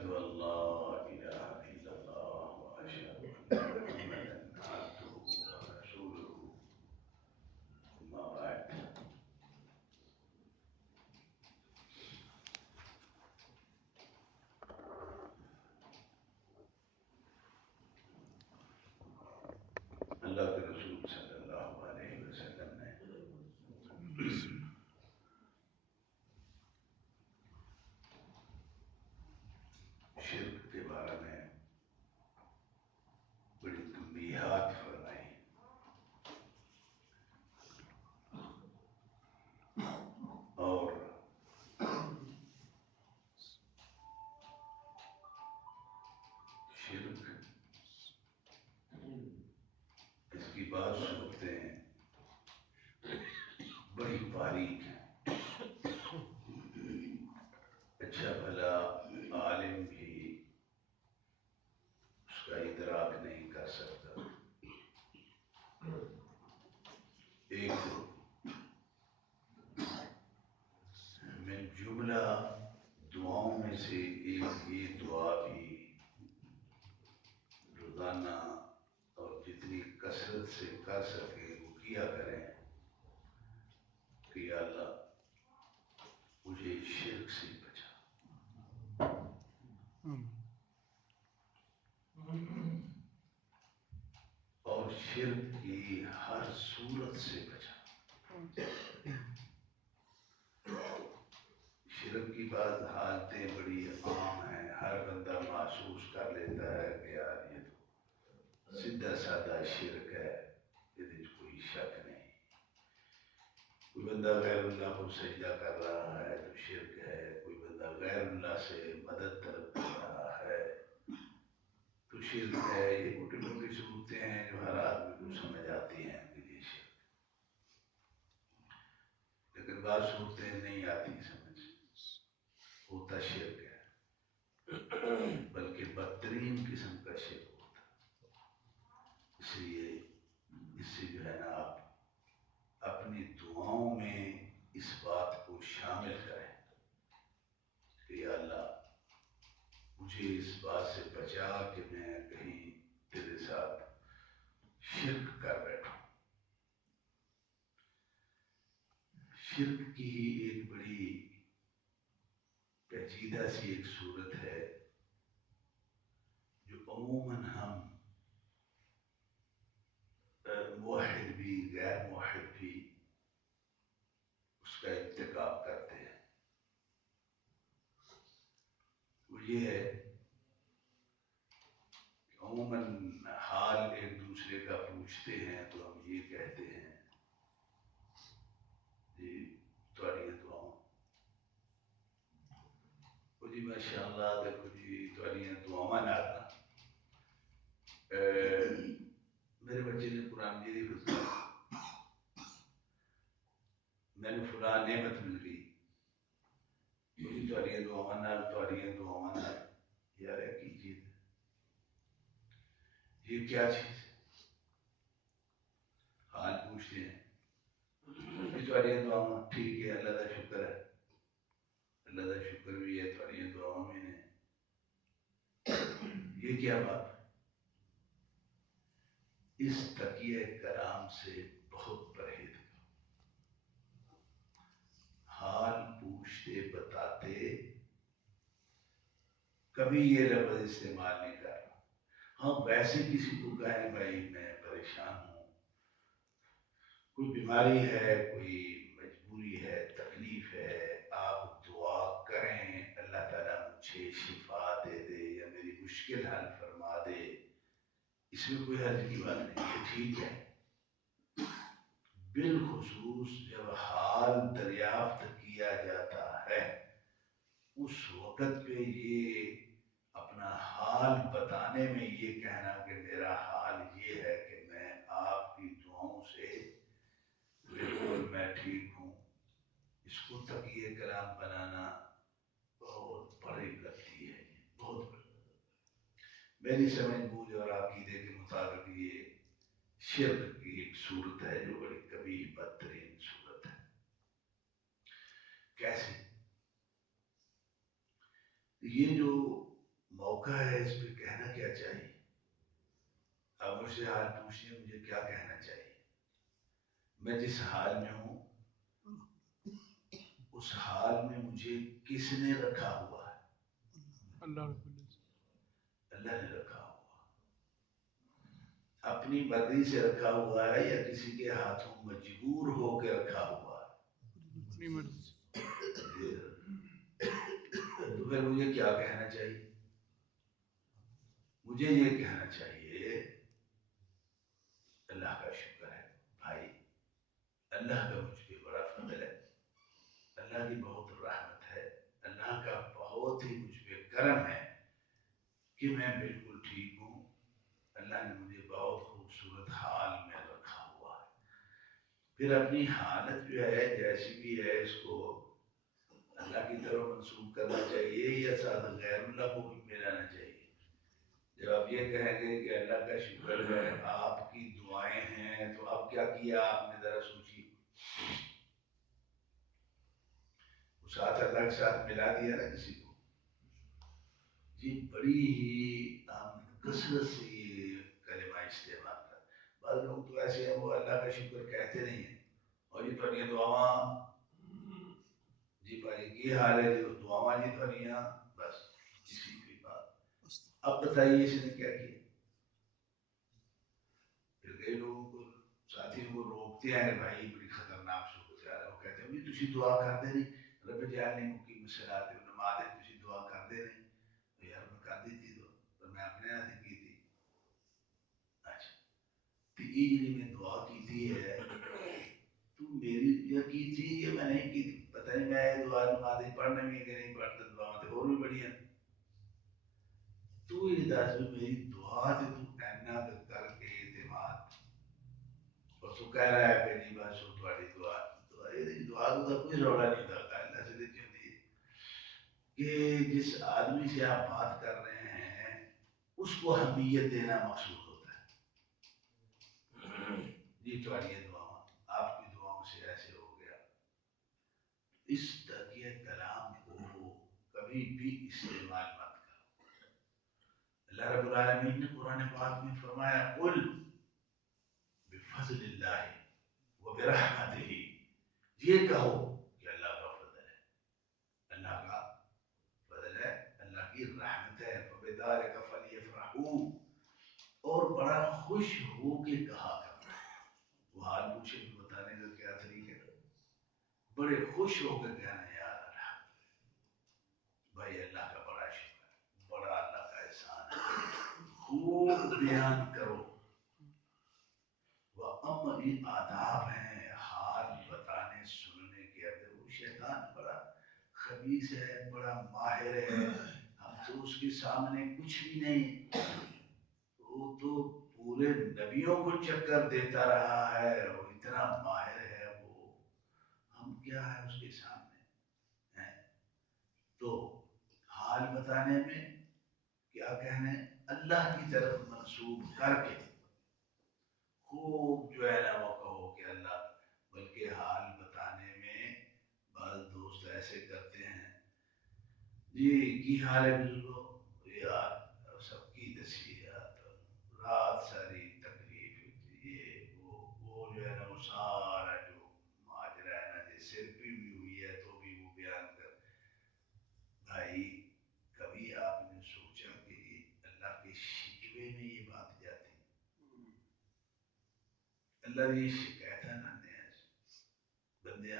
أشهد أن لا إله إلا الله وأشهد أن محمدا عبده ورسوله أما بعد اللہ کے رسول صلی اللہ علیہ وسلم نے شرک کے بارے میں بڑی تنبیہات فرمائی اور شرک اس کی بعض صورتیں بڑی باریک ہیں، اچھا بھلا عالم بھی اس کا ادراک نہیں کر سکتا۔ ایک من جملہ دعاؤں میں سے ایک یہ دعا بھی روزانہ اور جتنی کثرت سے کر سکے وہ کیا کریں کہ یا اللہ مجھے شرک سے بچا، اور شرک کی ہر صورت سے بچا۔ شرک کی بعض حالتیں بڑی عام ہیں، ہر بندہ محسوس کر لیتا ہے کہ یار یہ تو سیدھا سادہ شرک ہے، یہ کوئی شک نہیں۔ کوئی بندہ غیر اللہ کو سجدہ کر رہا ہے تو شرک ہے، کوئی بندہ غیر اللہ سے مدد طلب کر رہا ہے تو شرک ہے۔ یہ موٹی موٹی صورتیں ہیں جو ہر آدمی کو سمجھ آتی ہیں کہ یہ شرک، لیکن بعض صورتیں نہیں آتی سمجھ، ہوتا شرک ہے، بلکہ بدترین قسم کا شرک ہوتا۔ اس لیے اس سے جو ہے نا آپ اپنی دعاؤں میں اس بات کو شامل کریں کہ یا اللہ مجھے اس بات سے بچا کہ میں کہیں تیرے ساتھ شرک کر بیٹھوں۔ شرک کی ہی ایک بڑی پیچیدہ سی ایک صورت ہے جو عموماً ہم موحد بھی غیر موحد بھی اس کا ارتکاب کرتے ہیں۔ وہ یہ ہے کہ عموماً حال ایک دوسرے کا پوچھتے ہیں تو ہم یہ کہتے ہیں جی تھوڑی دعاؤں، جی ماشاء اللہ دیکھو جی تھوڑی دعاواں نال میرے بچے نے قرآن مجید حفظ کیا، میں نے فلاں نعمت مل گئی، مجھے تھوڑی دعاواں نال یار ہے کی چیز، یہ کیا چیز ہے؟ حال پوچھتے ہیں کہ تھوڑی دعاواں ٹھیک ہے، اللہ کا شکر ہے، اللہ کا شکر بھی ہے تھوڑی دعاواں میں نے، یہ کیا بات؟ اس تقیہ کرام سے بہت پرہیز کرو۔ حال پوچھتے بتاتے کبھی یہ لفظ استعمال نہیں کرنا۔ ہاں ویسے کسی کو کہیں بھائی میں پریشان ہوں، کوئی بیماری ہے، کوئی مجبوری ہے، تکلیف ہے، آپ دعا کریں اللہ تعالیٰ مجھے شفا دے دے یا میری مشکل حل فرما دے، اس میں کوئی حرج کی بات نہیں، یہ ٹھیک ہے۔ بالخصوص جب حال دریافت کیا جاتا ہے اس وقت پہ یہ اپنا حال بتانے میں یہ کہنا کہ میرا حال یہ ہے کہ میں آپ کی دعاؤں سے بالکل میں ٹھیک ہوں، اس کو تقیہ کلام بنانا بہت بڑی غلطی ہے، یہ بہت بڑی میری سمجھ بوجھ اور عقیدے کے مطابق یہ شرک کی ایک صورت ہے جو بڑی کبھی بدترین صورت ہے۔ کیسے؟ یہ جو موقع ہے اس پہ کہنا کیا چاہیے. اب مجھ سے حال پوچھیے مجھے کیا کہنا چاہیے. میں جس حال میں ہوں اس حال میں مجھے کس نے رکھا ہوا ہے؟ اللہ نے رکھا ہوا. اپنی مرضی سے رکھا ہوا ہے یا کسی کے ہاتھوں مجبور ہو کے رکھا ہوا ہے؟ تو پھر مجھے کیا کہنا چاہیے؟ مجھے یہ کہنا چاہیے اللہ کا شکر ہے بھائی، اللہ کا مجھ پہ بڑا فضل ہے، اللہ کی بہت رحمت ہے، اللہ کا بہت ہی مجھ پہ کرم ہے کہ میں بالکل ٹھیک ہوں. اللہ نے مجھے بہت خوبصورت حال میں رکھا ہوا ہے. پھر اپنی حالت جو ہے جیسی بھی ہے اس کو اللہ کی طرف منسوخ کرنا چاہیے یا ساتھ غیر اللہ کو بھی ملانا چاہیے. جب آپ یہ کہیں گے کہ اللہ کا شکر ہے آپ کی دعائیں ہیں تو اب کیا کیا آپ نے ذرا سوچی. ساتھ اللہ کے ساتھ ملا دیا نا کسی کو. یہ بڑی ہی ہم کثرت سے یہ کلمہ استعمال کر. بعض لوگ تو ایسے ہیں وہ اللہ کا شکر کہتے نہیں ہیں اور یہ تو نہیں دعا جی بھائی کی حال ہے جی دعا جی تو نہیں بس اسی کی بات. اب بتائیے اس نے کیا کیا. پھر کئی لوگوں کو ساتھیوں کو روکتے ہیں بھائی بڑی خطرناک صورت ہے. وہ کہتے ہیں تھی دعا کرتے نہیں رب جعلنی مقیم الصلاۃ نماز تھی دعا کرتے نہیں. تو یار میں کر دی تھی تو میں اپنے ہاتھ کی تھی. اچھا تو یہ جی میں دعا کی تھی ہے تو میری یا کی تھی یا میں نہیں کی تھی پتہ نہیں. میں دعا نماز پڑھنا بھی ہے کہ نہیں پڑھتا دعا تو اور بھی بڑی ہیں. تو یہ دس میری دعا تے تو اینا کر کے اعتماد اور تو کہہ رہا ہے کہ جی بس وہ تھوڑی دعا دعا کا کوئی رولا نہیں ہوتا. اللہ سے دیکھی ہوتی ہے کہ جس آدمی سے آپ بات کر رہے ہیں اس کو اہمیت دینا مقصود ہوتا ہے. جی تھوڑی دعا آپ کی دعاؤں سے ایسے ہو گیا. اس طرح کلام کو کبھی بھی استعمال مت کرو. اللہ رب العالمین نے قرآن پاک میں فرمایا قل بفضل اللہ و برحمتہ. یہ کہو کہ اللہ کا فضل ہے، اللہ کا فضل ہے، اللہ کی رحمت ہے. فبذالک فلیفرحوا اور بڑا خوش ہو کے کہا کرو. وہ حال پوچھے تو بتانے کا کیا طریقہ ہے. بڑے خوش ہو کے کہنا یار بھائی اللہ کا بڑا شکر ہے، بڑا اللہ کا احسان ہے. خوب بیان کرو. وہ عملی آداب ہیں حال بتانے سننے کے. اگر وہ شیطان بڑا خبیث ہے بڑا ماہر ہے ہم تو اس کے سامنے کچھ بھی نہیں. وہ تو پورے نبیوں کو چکر دیتا رہا ہے وہ اتنا ماہر ہے. وہ ہم کیا ہے اس کے سامنے ہیں. تو حال بتانے میں کیا کہنے اللہ کی طرف منسوب کر کے خوب جو ہے نا وہ کہو کہ اللہ. بلکہ حال بتانے میں بعض دوست ایسے کرتے ہیں جی کی حال ہے بزرگوں یار سب کی نصیحت رات ساری تکلیف یہ وہ جو ہے نا وہ سارا جو ماجرا ہے نا جی سر پی بھی ہوئی ہے تو بھی وہ بیان کر. بھائی کبھی آپ نے سوچا کہ اللہ کے شکوے میں یہ بات جاتی. اللہ یہ شکایت ہے نا بندے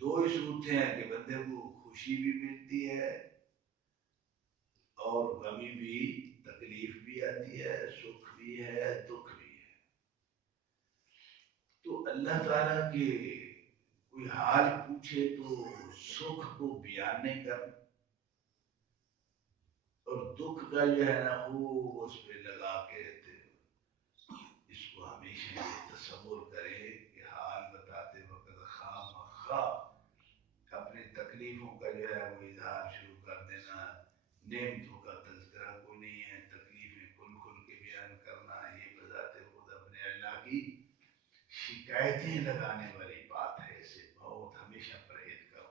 دو ہی صورتیں ہیں کہ بندے کو خوشی بھی ملتی ہے اور غمی بھی تکلیف بھی آتی ہے سکھ بھی ہے دکھ بھی ہے. تو اللہ تعالیٰ کے کوئی حال پوچھے تو سکھ کو بیان نہیں کرنا اور دکھ کا جو ہے نا خوب اس پہ لگا کے اس کو ہمیشہ یہ تصور کرے کہ حال بتاتے وقت خواہ مخواہ اپنی تکلیفوں کا جو ہے وہ اظہار شروع کر دینا. نعمتوں کا تذکرہ کوئی نہیں ہے تکلیفیں کھل کھل کے بیان کرنا یہ بذات خود اپنے اللہ کی شکایتیں لگانے والی بات ہے. اسے بہت ہمیشہ پرہیز کرو.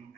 ਨੂੰ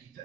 ਕੀਤਾ,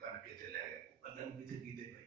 ਕੱਢ ਕੇ ਤੇ ਲੈ ਗਿਆ। ਅੱਲਾ ਨੂੰ ਕਿਤੇ ਕੀਤੇ ਭਾਈ,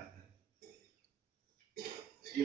ਦਿੱਤਾ। ਜੇ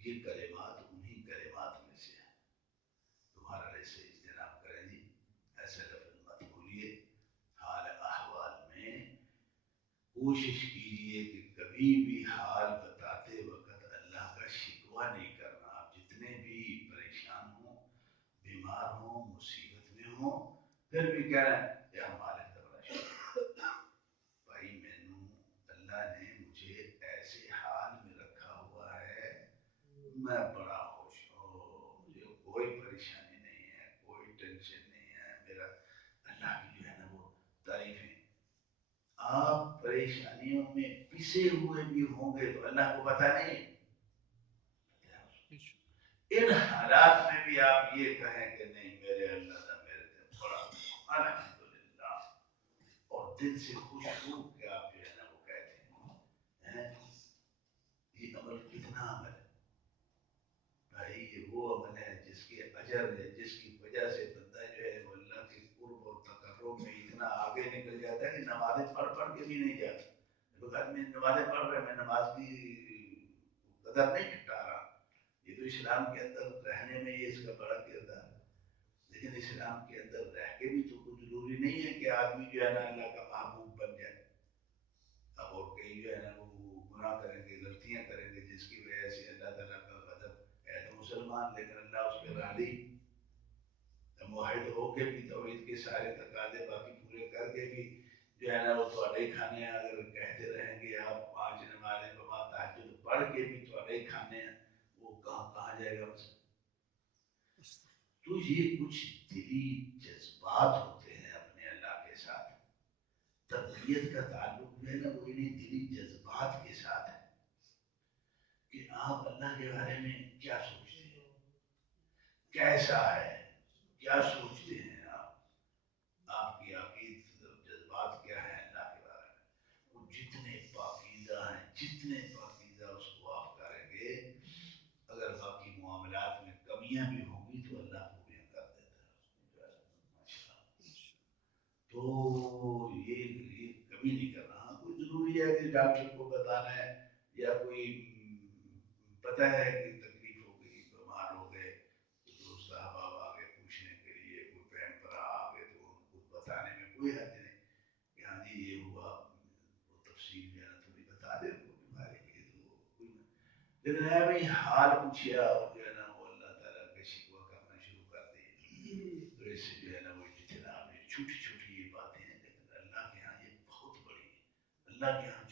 یہ کلمات انہی کلمات میں سے ہیں. تمہارا ایسے اجتناب کریں جی، ایسے لفظ مت بولیے. حال احوال میں کوشش کیجئے کہ کبھی بھی حال بتاتے وقت اللہ کا شکوہ نہیں کرنا. آپ جتنے بھی پریشان ہوں، بیمار ہوں، مصیبت میں ہوں، پھر بھی کہہ رہے ہیں یا مالک کا بڑا شکر بھائی، مینو اللہ نے مجھے ایسے حال میں رکھا ہوا ہے، میں بڑا خوش ہوں، مجھے کوئی پریشانی نہیں ہے، کوئی ٹینشن نہیں ہے. میرا اللہ کی جو ہے نا وہ تعریفیں. آپ پریشانیوں میں پسے ہوئے بھی ہوں گے تو اللہ کو پتہ نہیں. ان حالات میں بھی آپ یہ کہیں کہ نہیں میرے اللہ نے میرے سے بڑا الحمدللہ، اور دل سے خوش ہو کہ آپ جو ہے نا وہ کہتے ہیں. یہ عمل کتنا عمل ہے بھائی، یہ وہ عمل ہے جس کے اجر ہے، جس کی وجہ سے بندہ جو ہے وہ اللہ کے قرب اور تقرب میں اتنا آگے نکل جاتا ہے کہ نمازیں پڑھ پڑھ کے بھی نہیں جاتا. لوگ آدمی نمازیں پڑھ رہے ہیں، میں نماز کی قدر نہیں ٹھٹا رہا. یہ تو اسلام کے اندر رہنے میں یہ اس کا بڑا کردار ہے. لیکن اسلام کے اندر رہ کے بھی تو کچھ ضروری نہیں ہے کہ آدمی جو ہے نا اللہ کا محبوب بن جائے. اب اور کئی جو ہے نا وہ گناہ کریں گے، غلطیاں کریں گے، جس کی وجہ سے اللہ تعالیٰ کا غضب ہے تو مسلمان لیکن اللہ اس پہ راضی. موحد ہو کے بھی توحید کے سارے تقاضے باقی پورے کر کے بھی جو ہے نا وہ تھوڑے ہی کھانے ہیں. اگر کہتے رہیں گے آپ 5 نمازیں بما تہجد پڑھ کے بھی تھوڑے ہی کھانے ہیں، وہ کہاں کہاں جائے گا مسئلہ. تو یہ کچھ دلی جذبات ہوتے ہیں اپنے اللہ کے ساتھ. تربیت کا تعلق جو ہے نا وہ انہیں دلی جذبات کے ساتھ ہے کہ آپ اللہ کے بارے میں کیا سوچتے ہیں، کیسا ہے، کیا سوچتے ہیں آپ کی عقید جذبات کیا ہیں اللہ کے بارے میں. وہ جتنے پاکیزہ ہیں، جتنے پاکیزہ اس کو آپ کریں گے، اگر باقی معاملات میں کمیاں بھی ہوں گی تو اللہ پوریاں کر دیتا ہے. ماشاء اللہ. تو یہ کبھی نہیں کرنا. ہاں کوئی ضروری ہے کہ ڈاکٹر کو بتانا ہے یا کوئی پتہ ہے کہ تکلیف ہو گئی، بیمار ہو گئے، تو دوست احباب آگے پوچھنے کے لیے، کوئی بہن بھرا آگے تو ان کو بتانے میں کوئی حرج نہیں کہ ہاں جی یہ ہوا. وہ تفصیل جو ہے نا تھوڑی بتا دے ان کو بیماری کی تو کوئی نہیں. لیکن ہے بھائی حال پوچھیا اور جو ہے نا وہ اللہ تعالیٰ کا شکوہ کرنا شروع کر دیے تو اس سے جو ہے نا وہ اجتناب. یہ چھوٹی چھوٹی یہ باتیں ہیں لیکن اللہ کے ہاں یہ بہت بڑی ہے. اللہ کے ہاں